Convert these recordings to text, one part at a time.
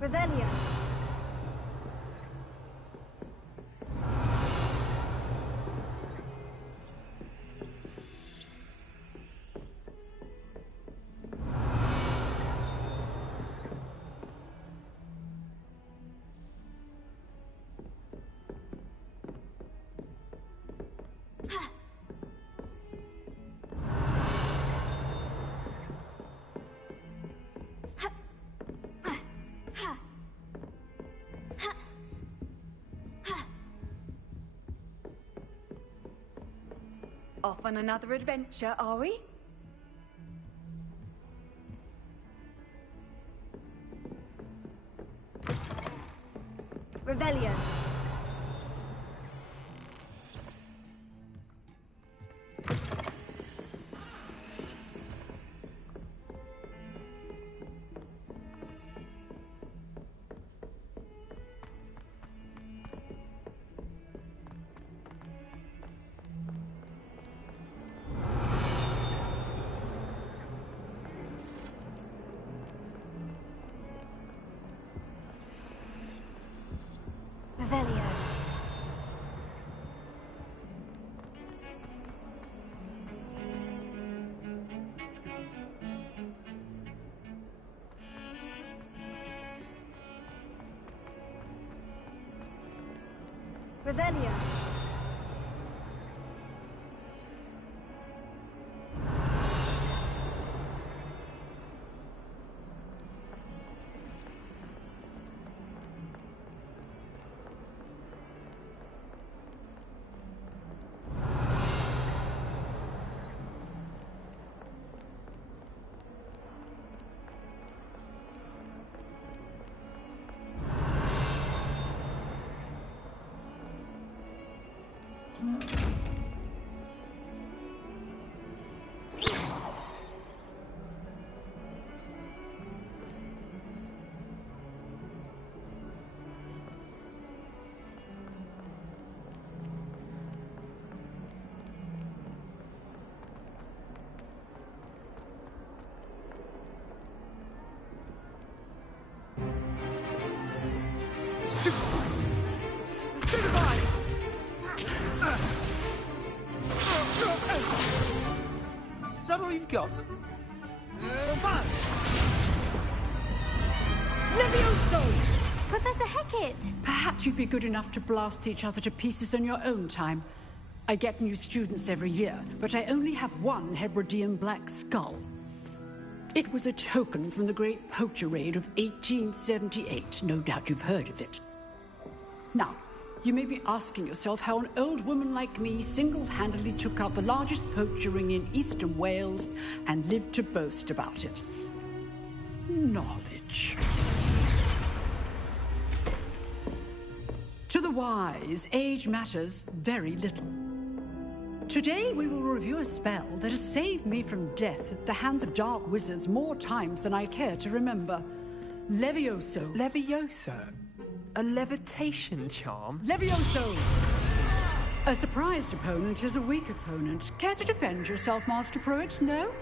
Revelio. Off on another adventure, are we? Revelio. Revelio. Revelio. Is that all you've got? Levioso! Professor Hecat! Perhaps you'd be good enough to blast each other to pieces in your own time. I get new students every year, but I only have one Hebridean black skull. It was a token from the Great Poacher Raid of 1878. No doubt you've heard of it. Now, you may be asking yourself how an old woman like me single-handedly took out the largest poacher ring in eastern Wales and lived to boast about it. Knowledge. To the wise, age matters very little. Today we will review a spell that has saved me from death at the hands of dark wizards more times than I care to remember. Levioso. Levioso? A levitation charm? Levioso! A surprised opponent is a weak opponent. Care to defend yourself, Master Pruitt? No?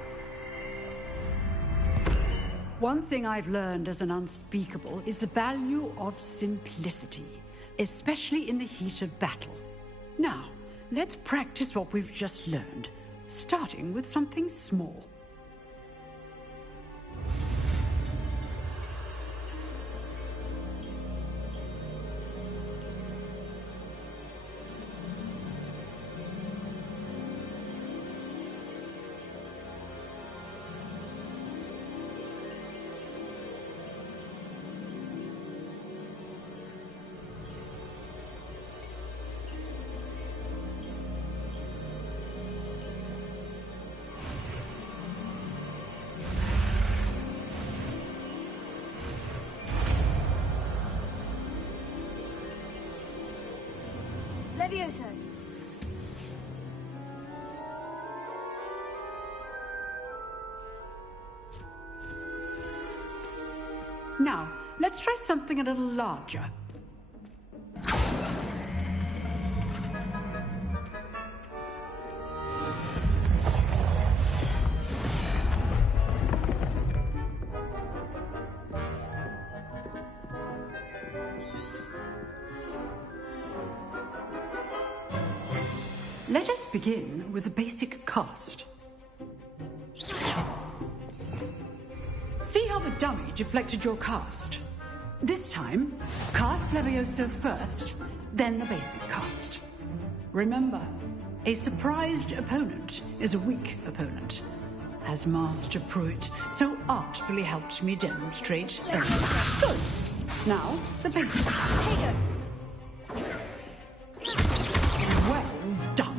One thing I've learned as an unspeakable is the value of simplicity, especially in the heat of battle. Now, let's practice what we've just learned, starting with something small. Levioso. Now, let's try something a little larger. Let us begin with the basic cast. See how the dummy deflected your cast? This time, cast Levioso first, then the basic cast. Remember, a surprised opponent is a weak opponent, as Master Pruitt so artfully helped me demonstrate earlier. Good. Now, the basic. Potato! Well done.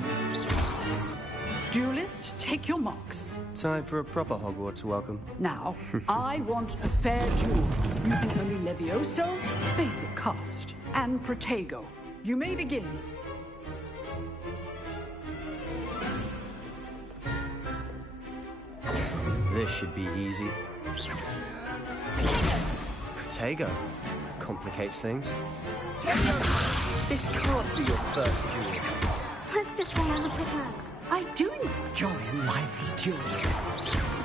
Duelists, take your marks. Time for a proper Hogwarts welcome. Now, I want a fair duel, using only Levioso, basic cast, and Protego. You may begin. This should be easy. Protego. Complicates things. This can't be your first duel. Let's just say I'm a quick luck. I do enjoy a lively duel.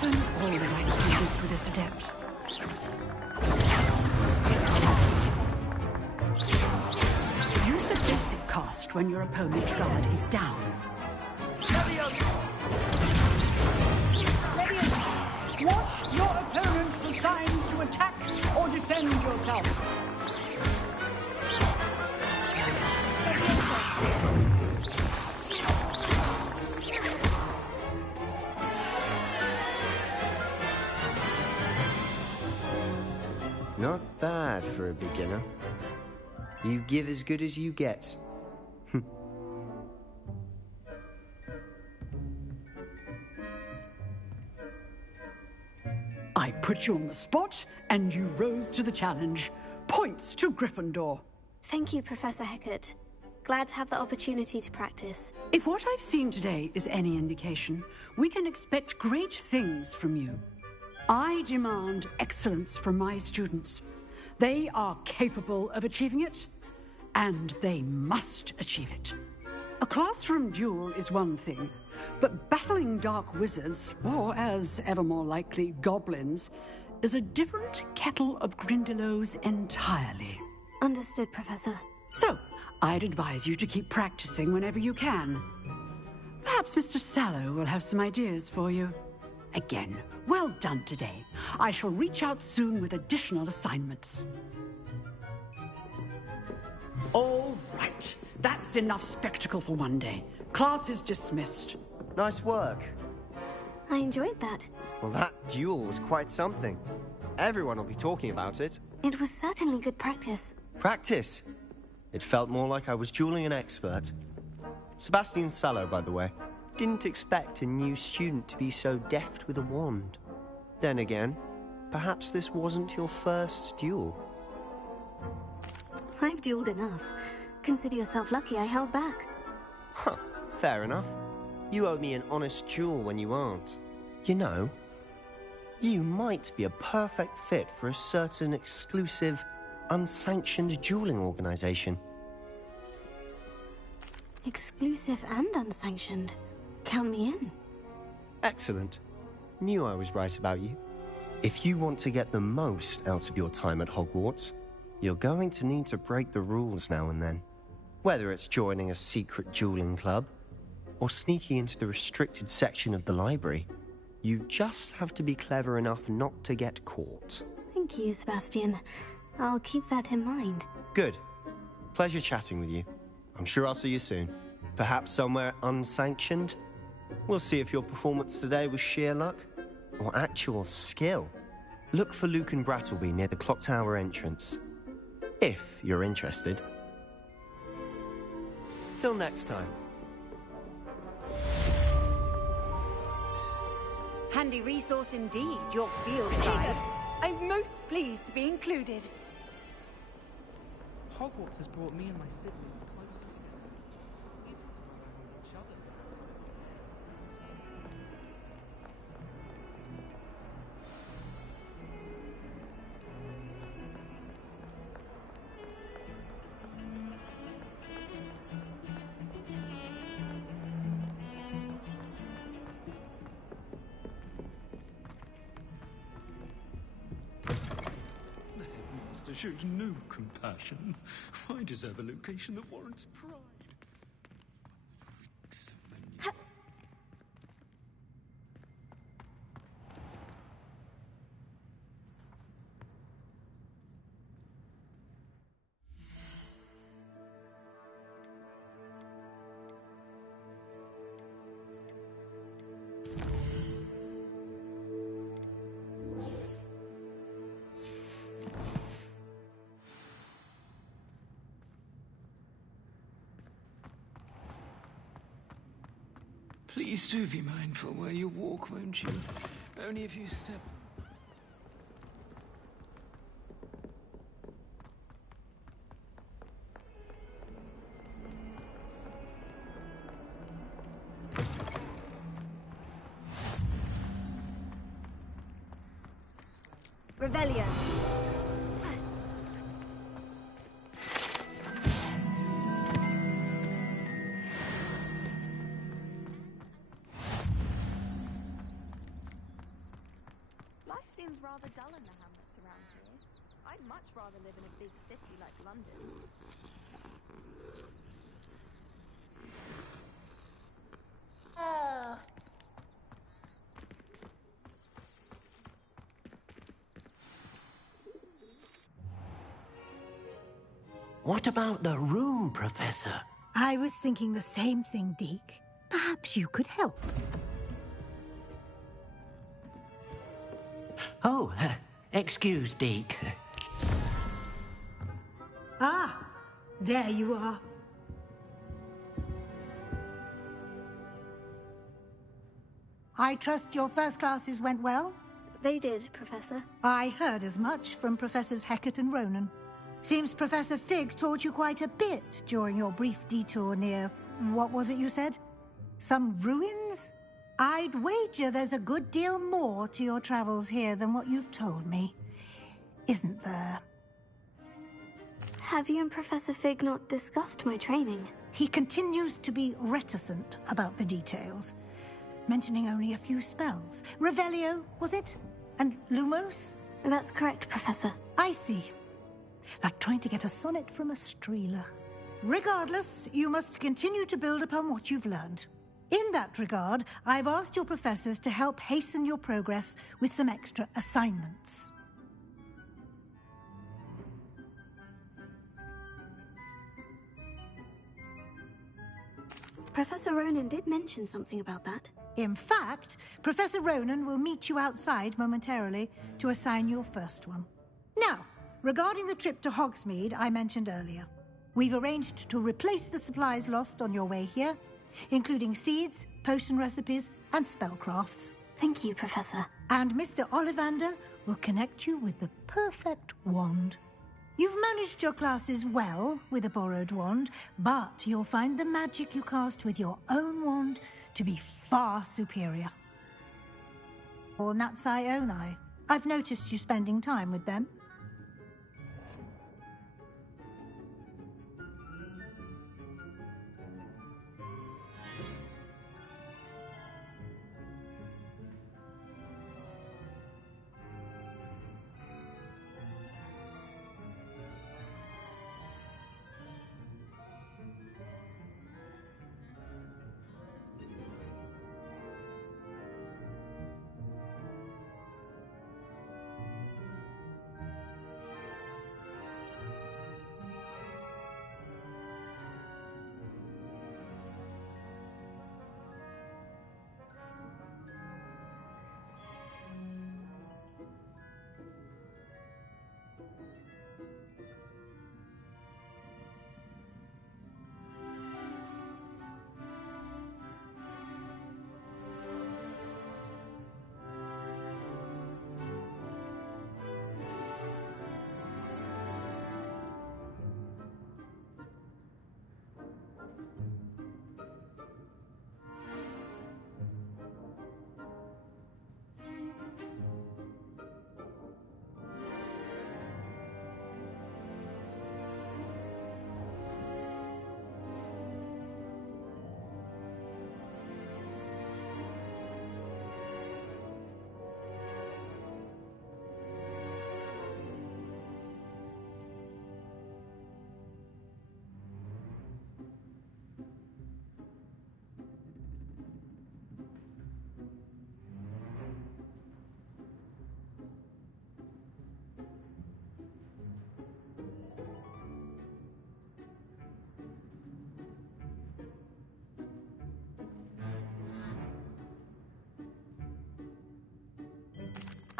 If only all the right students with this adept. Use the basic cast when your opponent's guard is down. Watch your opponent for signs to attack or defend yourself. Not bad for a beginner. You give as good as you get. I put you on the spot, and you rose to the challenge. Points to Gryffindor. Thank you, Professor Hecat. Glad to have the opportunity to practice. If what I've seen today is any indication, we can expect great things from you. I demand excellence from my students. They are capable of achieving it, and they must achieve it. A classroom duel is one thing, but battling dark wizards, or as ever more likely, goblins, is a different kettle of Grindylows entirely. Understood, Professor. So, I'd advise you to keep practicing whenever you can. Perhaps Mr. Sallow will have some ideas for you. Again, well done today. I shall reach out soon with additional assignments. All right. That's enough spectacle for one day. Class is dismissed. Nice work. I enjoyed that. Well, that duel was quite something. Everyone will be talking about it. It was certainly good practice. Practice. It felt more like I was dueling an expert. Sebastian Sallow, by the way. Didn't expect a new student to be so deft with a wand. Then again, perhaps this wasn't your first duel. I've dueled enough. Consider yourself lucky I held back. Huh, fair enough. You owe me an honest duel when you aren't. You know, you might be a perfect fit for a certain exclusive, unsanctioned dueling organization. Exclusive and unsanctioned. Count me in. Excellent. Knew I was right about you. If you want to get the most out of your time at Hogwarts, you're going to need to break the rules now and then. Whether it's joining a secret dueling club, or sneaking into the restricted section of the library, you just have to be clever enough not to get caught. Thank you, Sebastian. I'll keep that in mind. Good. Pleasure chatting with you. I'm sure I'll see you soon. Perhaps somewhere unsanctioned? We'll see if your performance today was sheer luck or actual skill. Look for Luke and Brattleby near the clock tower entrance. If you're interested. Till next time. Handy resource indeed, your field guide. I'm most pleased to be included. Hogwarts has brought me and my siblings closer together. Each other. Shows no compassion. I deserve a location that warrants pride. Please do be mindful where you walk, won't you? Only if you step... Revelio. Life seems rather dull in the hamlets around here. I'd much rather live in a big city like London. What about the room, Professor? I was thinking the same thing, Deke. Perhaps you could help. Oh, excuse, Deke. Ah, there you are. I trust your first classes went well? They did, Professor. I heard as much from Professors Hecat and Ronan. Seems Professor Fig taught you quite a bit during your brief detour near... what was it you said? Some ruins? I'd wager there's a good deal more to your travels here than what you've told me. Isn't there? Have you and Professor Fig not discussed my training? He continues to be reticent about the details, mentioning only a few spells. Revelio, was it? And Lumos? That's correct, Professor. I see. Like trying to get a sonnet from a streeler. Regardless, you must continue to build upon what you've learned. In that regard, I've asked your professors to help hasten your progress with some extra assignments. Professor Ronan did mention something about that. In fact, Professor Ronan will meet you outside momentarily to assign your first one. Now, regarding the trip to Hogsmeade I mentioned earlier, we've arranged to replace the supplies lost on your way here, including seeds, potion recipes, and spellcrafts. Thank you, Professor. And Mr. Ollivander will connect you with the perfect wand. You've managed your classes well with a borrowed wand, but you'll find the magic you cast with your own wand to be far superior. Or Natsai Onai. I've noticed you spending time with them.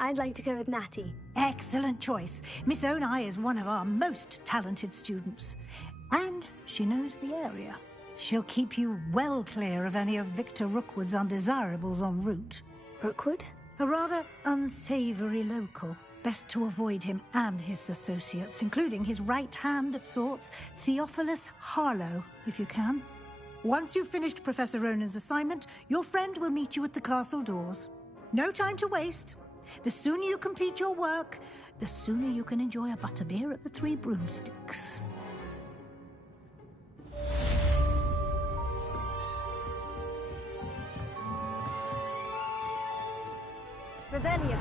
I'd like to go with Natty. Excellent choice. Miss Onai is one of our most talented students. And she knows the area. She'll keep you well clear of any of Victor Rookwood's undesirables en route. Rookwood? A rather unsavory local. Best to avoid him and his associates, including his right hand of sorts, Theophilus Harlow, if you can. Once you've finished Professor Ronan's assignment, your friend will meet you at the castle doors. No time to waste. The sooner you complete your work, the sooner you can enjoy a butterbeer at the Three Broomsticks. Revelio.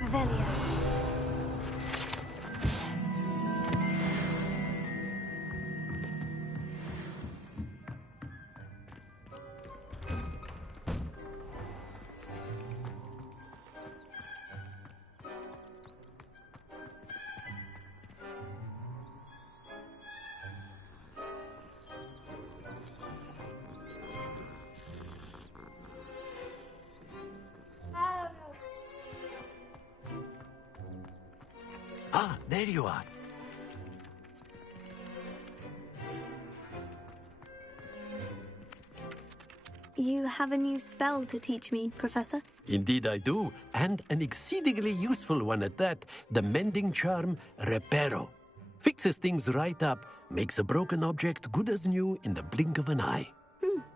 Revelio. Ah, there you are. You have a new spell to teach me, Professor? Indeed I do, and an exceedingly useful one at that. The mending charm, Reparo. Fixes things right up, makes a broken object good as new in the blink of an eye.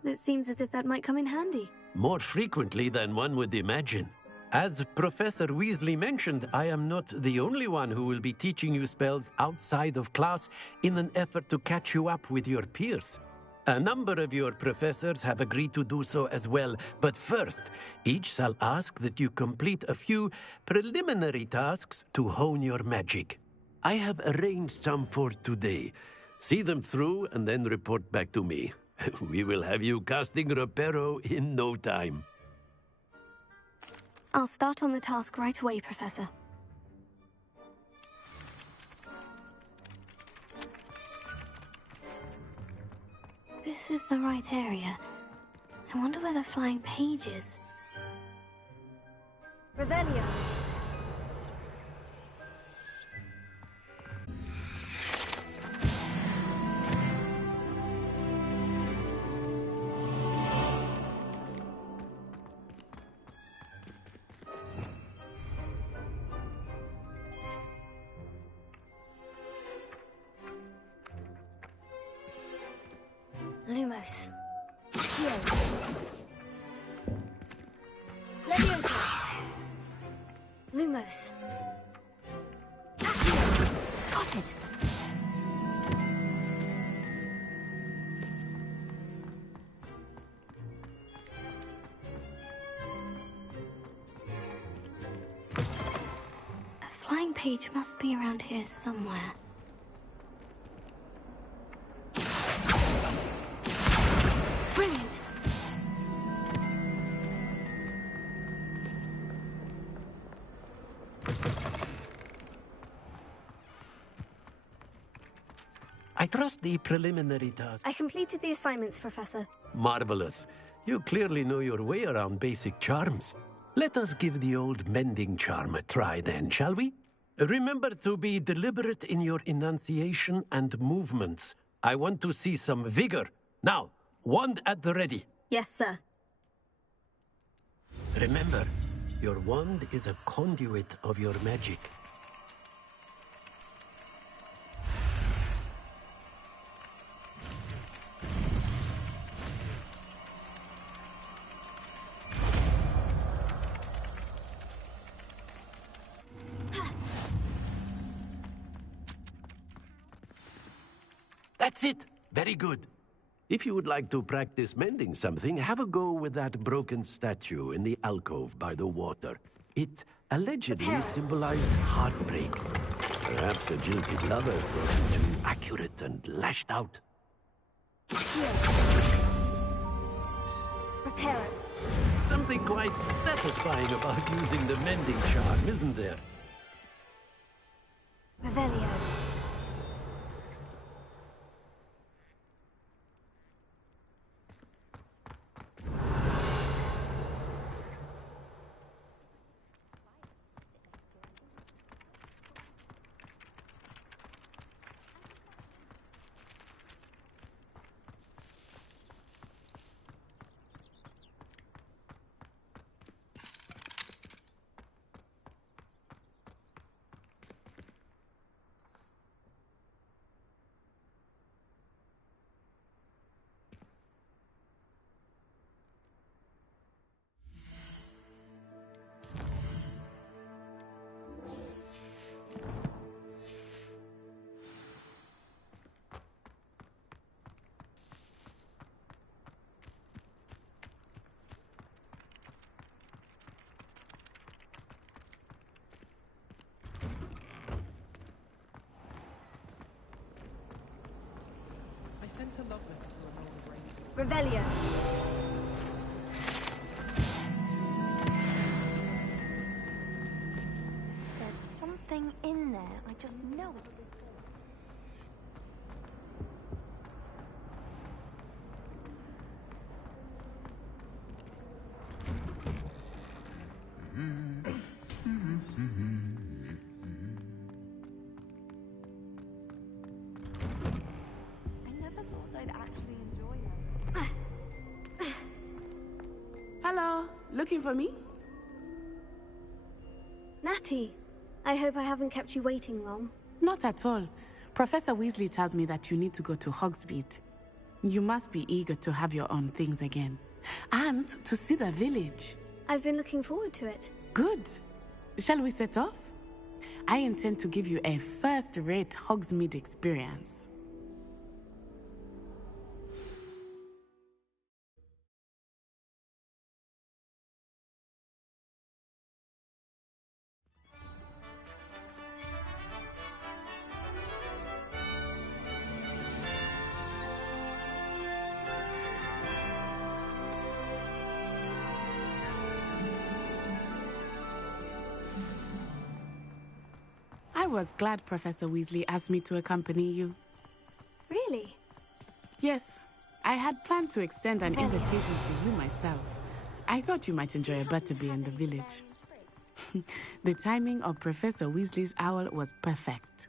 It seems as if that might come in handy. More frequently than one would imagine. As Professor Weasley mentioned, I am not the only one who will be teaching you spells outside of class in an effort to catch you up with your peers. A number of your professors have agreed to do so as well, but first, each shall ask that you complete a few preliminary tasks to hone your magic. I have arranged some for today. See them through and then report back to me. We will have you casting Reparo in no time. I'll start on the task right away, Professor. This is the right area. I wonder where the flying page is. Revelio. Lumos. Leviosa. Lumos. Got it. A flying page must be around here somewhere. Brilliant! I trust the preliminary task. I completed the assignments, Professor. Marvelous. You clearly know your way around basic charms. Let us give the old mending charm a try then, shall we? Remember to be deliberate in your enunciation and movements. I want to see some vigor. Now, wand at the ready. Yes, sir. Remember, your wand is a conduit of your magic. That's it. Very good. If you would like to practice mending something, have a go with that broken statue in the alcove by the water. It allegedly symbolized heartbreak. Perhaps a jilted lover thought him too accurate and lashed out. Repair it. Something quite satisfying about using the mending charm, isn't there? Revelio. I sent a love letter to Ronaldo Ranger. Revelio. There's something in there. I just know it. I never thought I'd actually enjoy them. Hello, looking for me? Natty, I hope I haven't kept you waiting long. Not at all. Professor Weasley tells me that you need to go to Hogsmeade. You must be eager to have your own things again. And to see the village. I've been looking forward to it. Good. Shall we set off? I intend to give you a first-rate Hogsmeade experience. I was glad Professor Weasley asked me to accompany you. Really? Yes, I had planned to extend an invitation to you myself. I thought you might enjoy a butterbeer in the village. The timing of Professor Weasley's owl was perfect.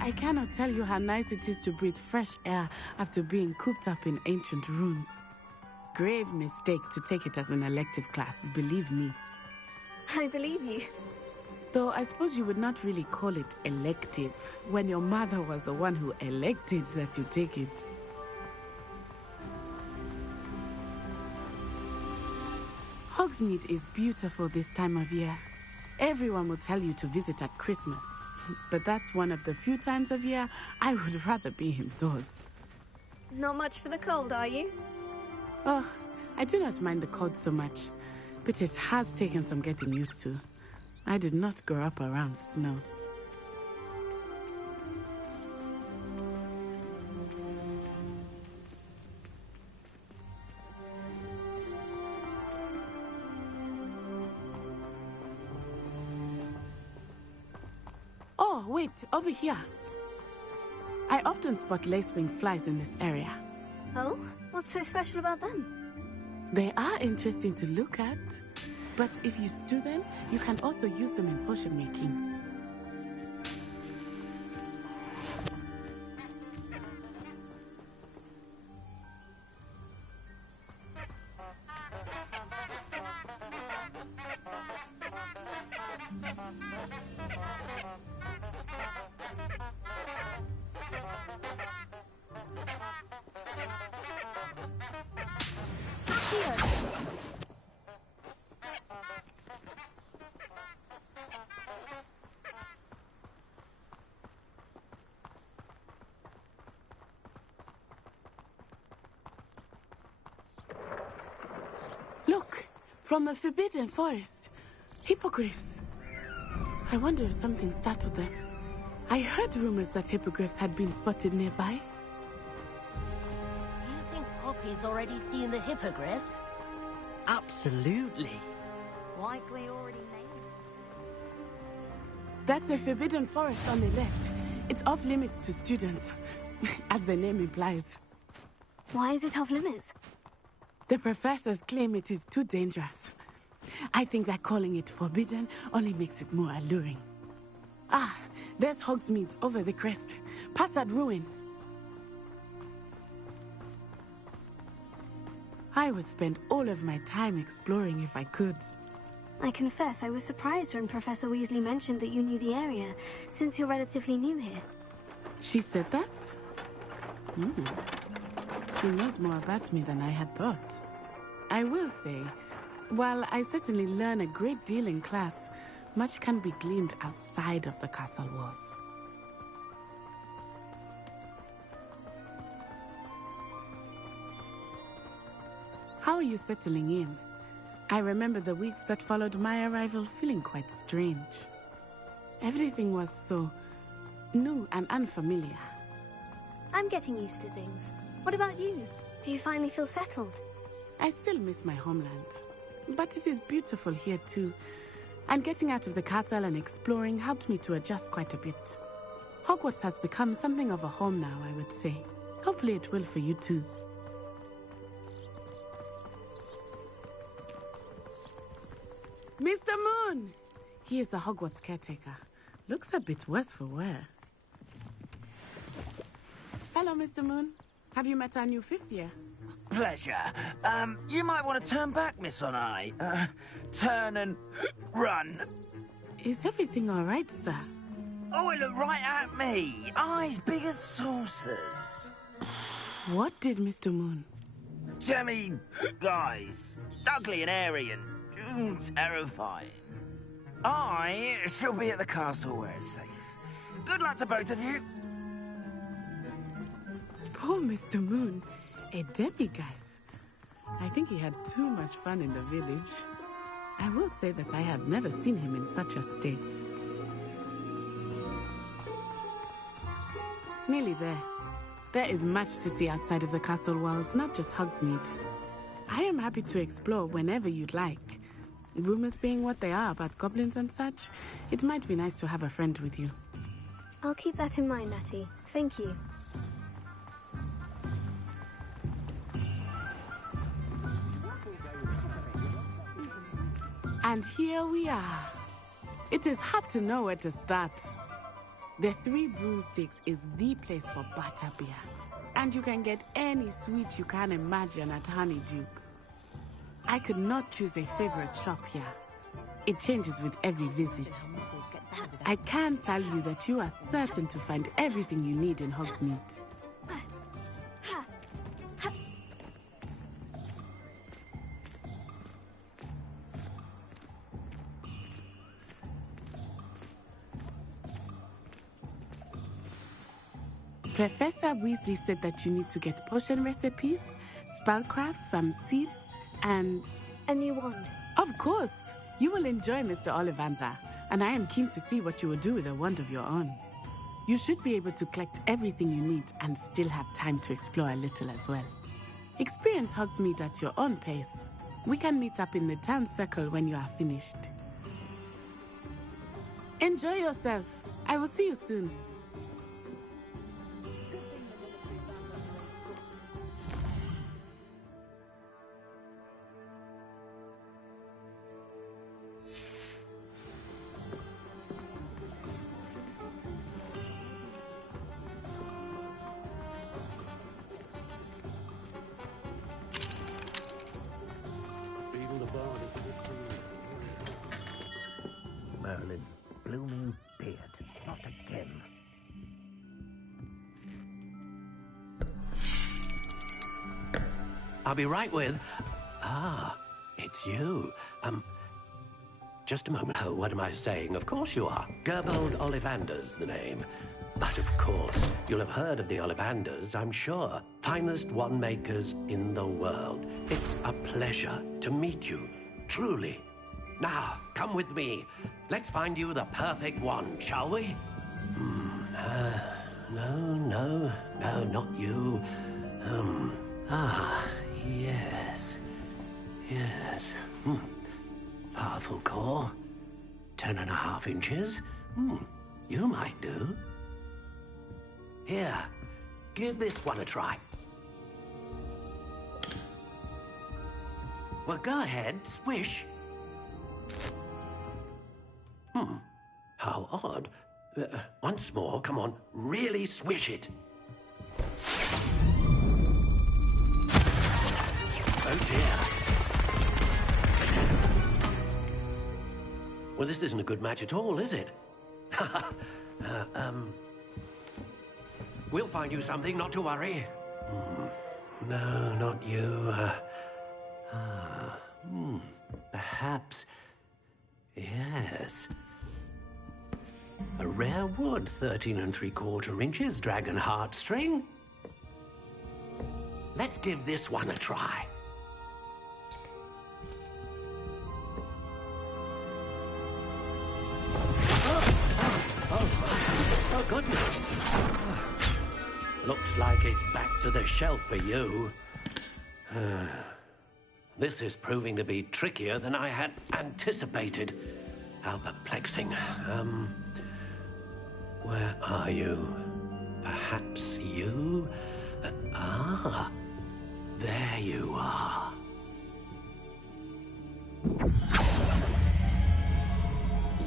I cannot tell you how nice it is to breathe fresh air after being cooped up in ancient rooms. Grave mistake to take it as an elective class, believe me. I believe you. Though I suppose you would not really call it elective when your mother was the one who elected that you take it. Hogsmeade is beautiful this time of year. Everyone will tell you to visit at Christmas, but that's one of the few times of year I would rather be indoors. Not much for the cold, are you? Oh, I do not mind the cold so much, but it has taken some getting used to. I did not grow up around snow. Oh, wait, over here. I often spot lacewing flies in this area. Oh? What's so special about them? They are interesting to look at, but if you stew them, you can also use them in potion making. From the Forbidden Forest. Hippogriffs. I wonder if something startled them. I heard rumors that hippogriffs had been spotted nearby. You think Poppy's already seen the hippogriffs? Absolutely. Likely already named. That's the Forbidden Forest on the left. It's off limits to students, as the name implies. Why is it off limits? The professors claim it is too dangerous. I think that calling it forbidden only makes it more alluring. Ah, there's Hogsmeade over the crest. Past that ruin. I would spend all of my time exploring if I could. I confess I was surprised when Professor Weasley mentioned that you knew the area, since you're relatively new here. She said that? She knows more about me than I had thought. I will say, while I certainly learn a great deal in class, much can be gleaned outside of the castle walls. How are you settling in? I remember the weeks that followed my arrival feeling quite strange. Everything was so new and unfamiliar. I'm getting used to things. What about you? Do you finally feel settled? I still miss my homeland, but it is beautiful here too. And getting out of the castle and exploring helped me to adjust quite a bit. Hogwarts has become something of a home now, I would say. Hopefully it will for you too. Mr. Moon! He is the Hogwarts caretaker. Looks a bit worse for wear. Hello, Mr. Moon. Have you met our new fifth year? Pleasure. You might want to turn back, Miss Onai. Turn and run. Is everything all right, sir? Oh, it looked right at me. Eyes big as saucers. What did Mr. Moon? Jemmy, guys. Ugly and airy and terrifying. I shall be at the castle where it's safe. Good luck to both of you. Poor Mr. Moon. A demiguise. I think he had too much fun in the village. I will say that I have never seen him in such a state. Nearly there. There is much to see outside of the castle walls, not just Hogsmeade. I am happy to explore whenever you'd like. Rumors being what they are about goblins and such, it might be nice to have a friend with you. I'll keep that in mind, Natty. Thank you. And here we are. It is hard to know where to start. The Three Broomsticks is the place for butterbeer. And you can get any sweet you can imagine at Honeydukes. I could not choose a favorite shop here. It changes with every visit. I can tell you that you are certain to find everything you need in Hogsmeade. Professor Weasley said that you need to get potion recipes, spellcrafts, some seeds, and... a new wand. Of course! You will enjoy Mr. Ollivander, and I am keen to see what you will do with a wand of your own. You should be able to collect everything you need and still have time to explore a little as well. Experience Hogsmeade at your own pace. We can meet up in the town circle when you are finished. Enjoy yourself. I will see you soon. Merlin's blooming beard. Not again. I'll be right with... Ah, it's you. Just a moment. Oh, what am I saying? Of course you are. Gerbold Ollivander's the name. But of course, you'll have heard of the Ollivanders, I'm sure. Finest wand makers in the world. It's a pleasure to meet you. truly. Now, come with me. Let's find you the perfect wand, shall we? No, not you. Yes. Yes. Powerful core. 10.5 inches. You might do. Here, give this one a try. Well, go ahead, swish. How odd. Once more, come on, really swish it. Oh dear. Well, this isn't a good match at all, is it? We'll find you something, not to worry. No, not you. Perhaps. Yes. A rare wood, 13 3/4 inches, dragon heartstring. Let's give this one a try. Oh, goodness. Looks like it's back to the shelf for you. This is proving to be trickier than I had anticipated. How perplexing. Where are you? Perhaps you? There you are.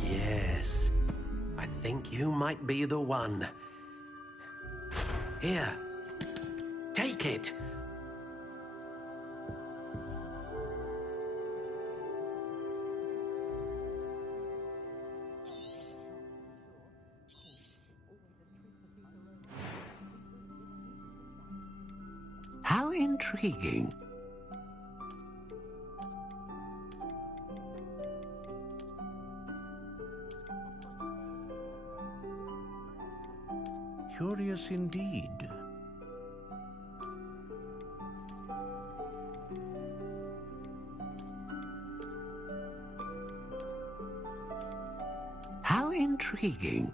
Yes, I think you might be the one. Here, take it. How intriguing. Curious indeed. How intriguing.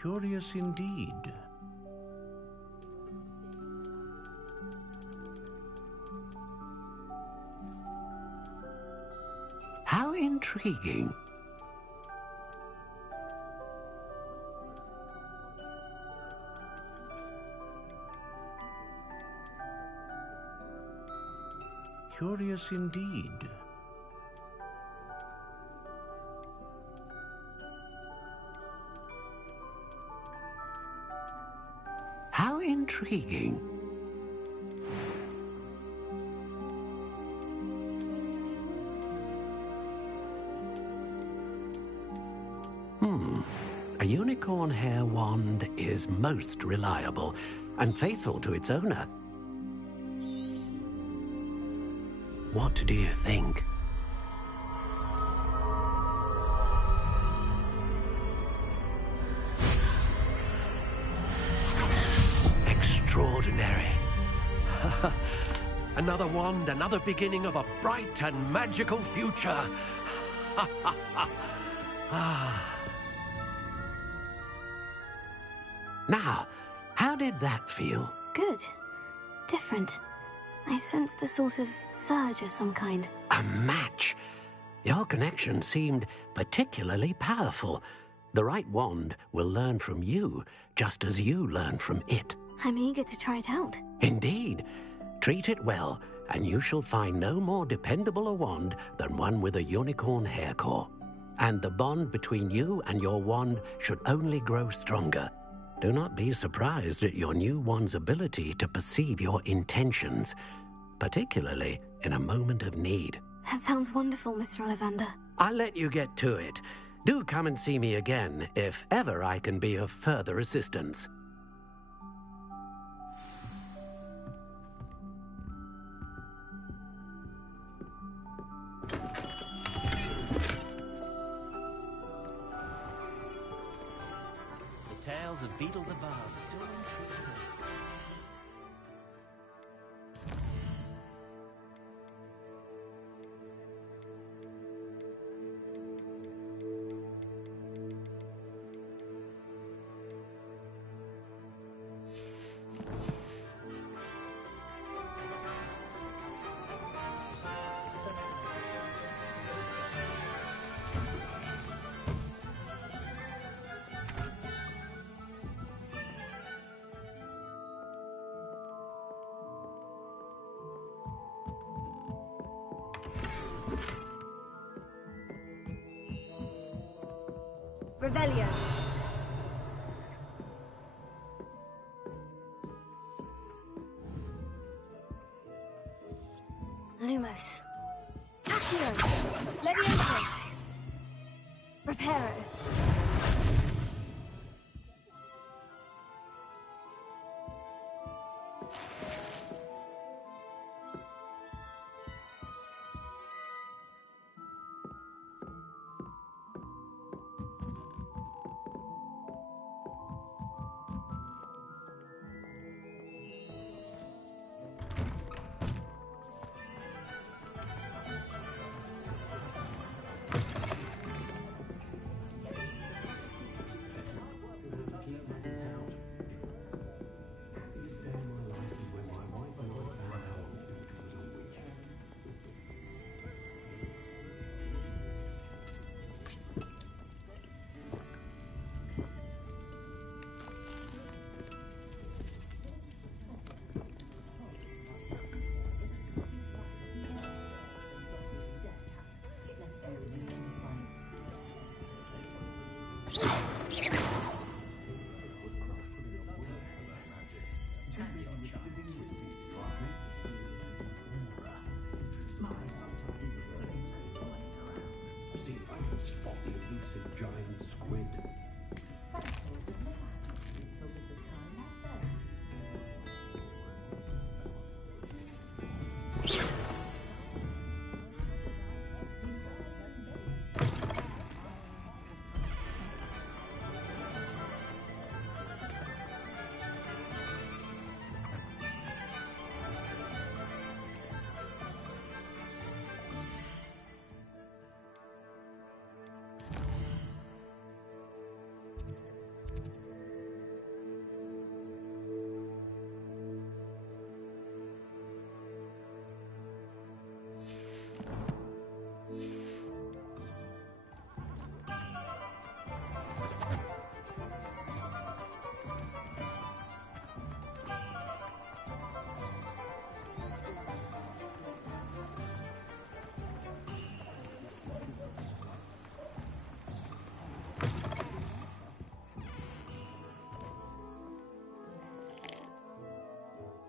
Curious indeed. How intriguing. Curious indeed. How intriguing. A unicorn hair wand is most reliable and faithful to its owner. What do you think? Extraordinary. Another wand, another beginning of a bright and magical future. Now, how did that feel? Good. Different. I sensed a sort of surge of some kind. A match. Your connection seemed particularly powerful. The right wand will learn from you, just as you learn from it. I'm eager to try it out. Indeed. Treat it well, and you shall find no more dependable a wand than one with a unicorn hair core. And the bond between you and your wand should only grow stronger. Do not be surprised at your new wand's ability to perceive your intentions, particularly in a moment of need. That sounds wonderful, Mr. Ollivander. I'll let you get to it. Do come and see me again if ever I can be of further assistance. tales of Beetle the Bard still intrigue her. Revelio. Lumos. Accio. Levioso. Reparo.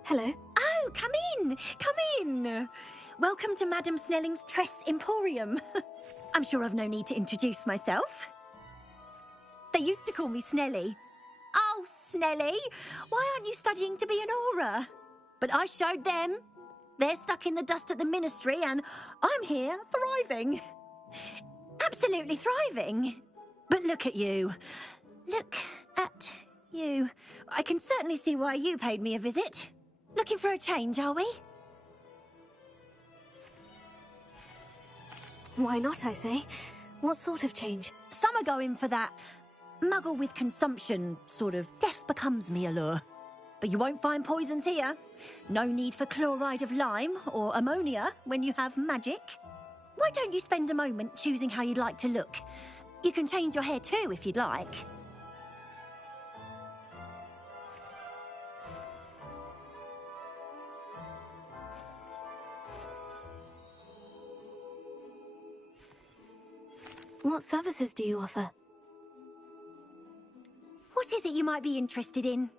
Hello. Oh, come in! Come in! Welcome to Madame Snelling's Tress Emporium. I'm sure I've no need to introduce myself. They used to call me Snelly. Oh, Snelly, why aren't you studying to be an aura? But I showed them. They're stuck in the dust at the ministry and I'm here thriving. Absolutely thriving. But look at you. Look at you. I can certainly see why you paid me a visit. Looking for a change, are we? Why not, I say? What sort of change? Some are going for that muggle with consumption, sort of death becomes me allure. But you won't find poisons here. No need for chloride of lime or ammonia when you have magic. Why don't you spend a moment choosing how you'd like to look? You can change your hair too if you'd like. What services do you offer? What is it you might be interested in?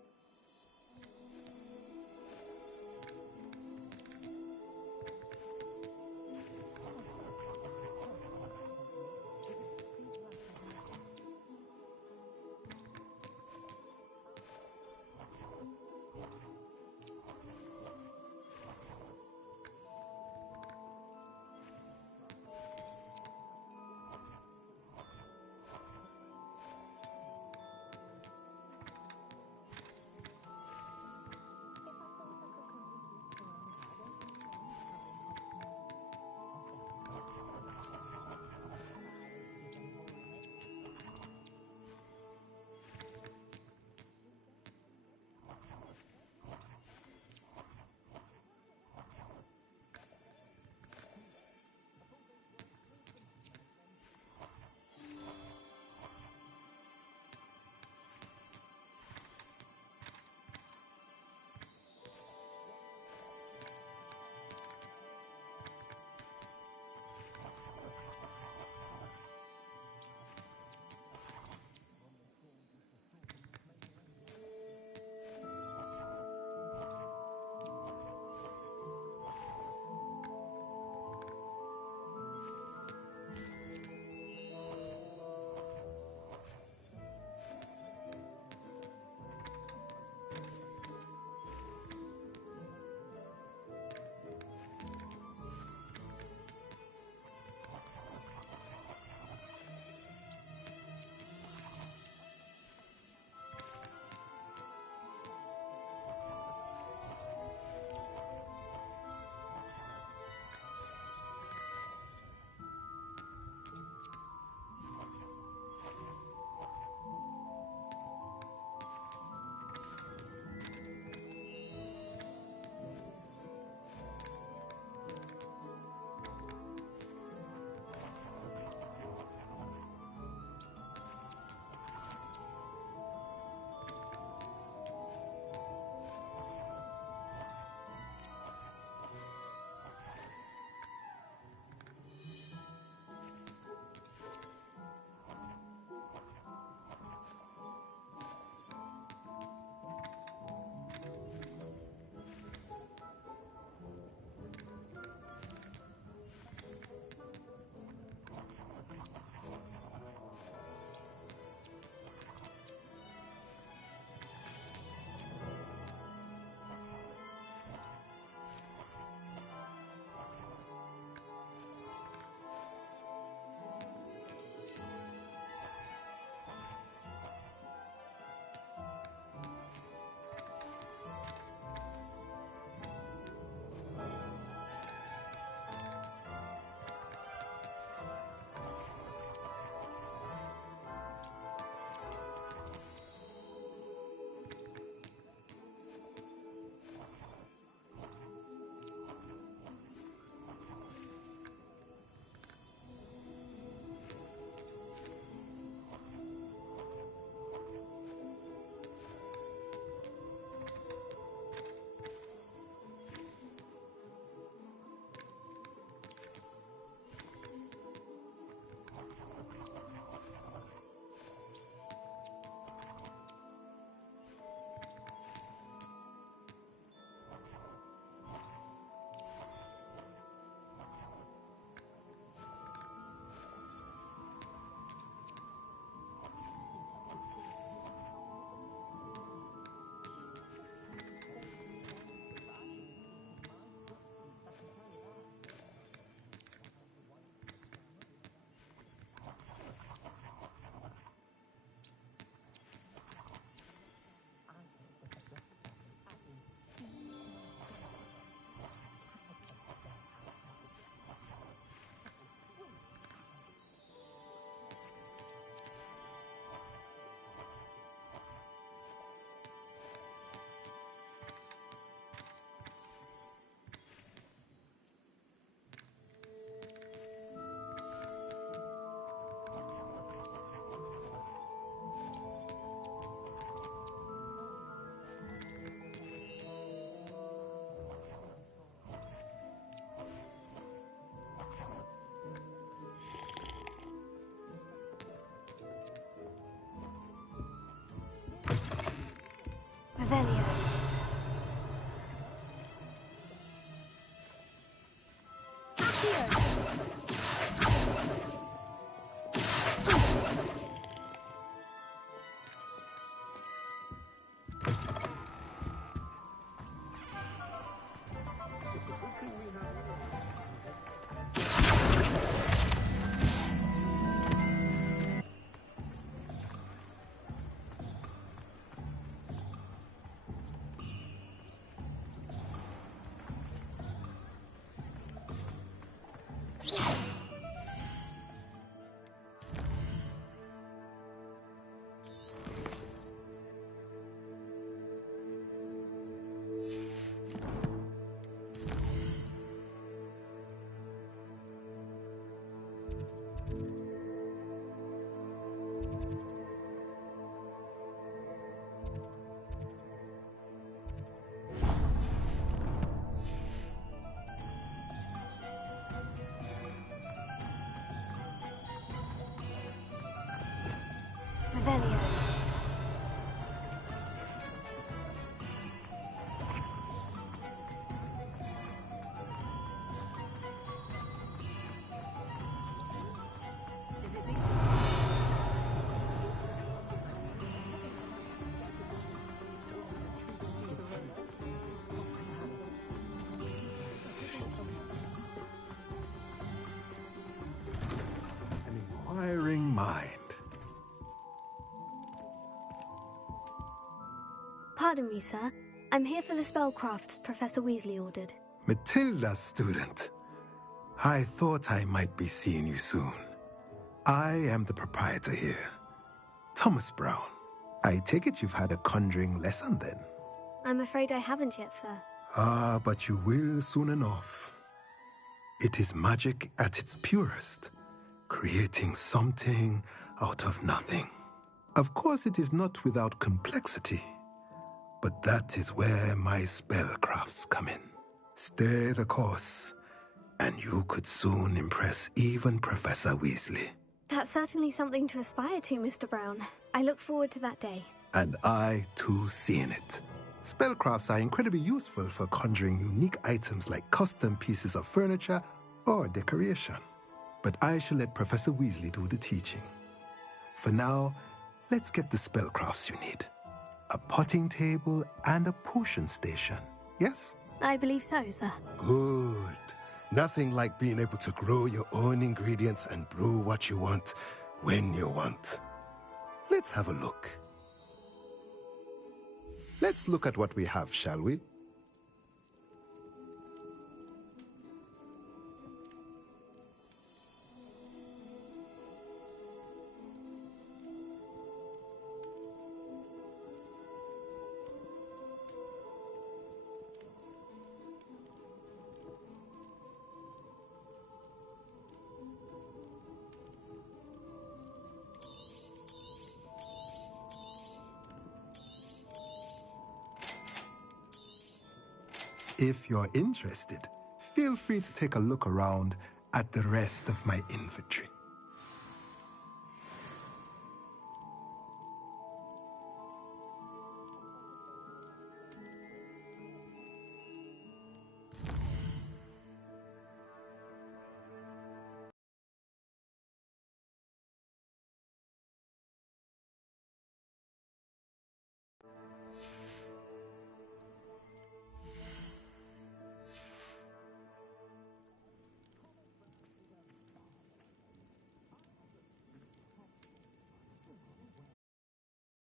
Revelio. An inquiring mind. Pardon me, sir. I'm here for the spellcrafts Professor Weasley ordered. Matilda's student. I thought I might be seeing you soon. I am the proprietor here, Thomas Brown. I take it you've had a conjuring lesson then? I'm afraid I haven't yet, sir. Ah, but you will soon enough. It is magic at its purest, creating something out of nothing. Of course, it is not without complexity, but that is where my spellcrafts come in. Stay the course, and you could soon impress even Professor Weasley. That's certainly something to aspire to, Mr. Brown. I look forward to that day. And I, too, seeing it. Spellcrafts are incredibly useful for conjuring unique items like custom pieces of furniture or decoration. But I shall let Professor Weasley do the teaching. For now, let's get the spellcrafts you need. A potting table and a potion station, yes? I believe so, sir. Good. Nothing like being able to grow your own ingredients and brew what you want when you want. Let's have a look. Let's look at what we have, shall we? If you're interested, feel free to take a look around at the rest of my inventory.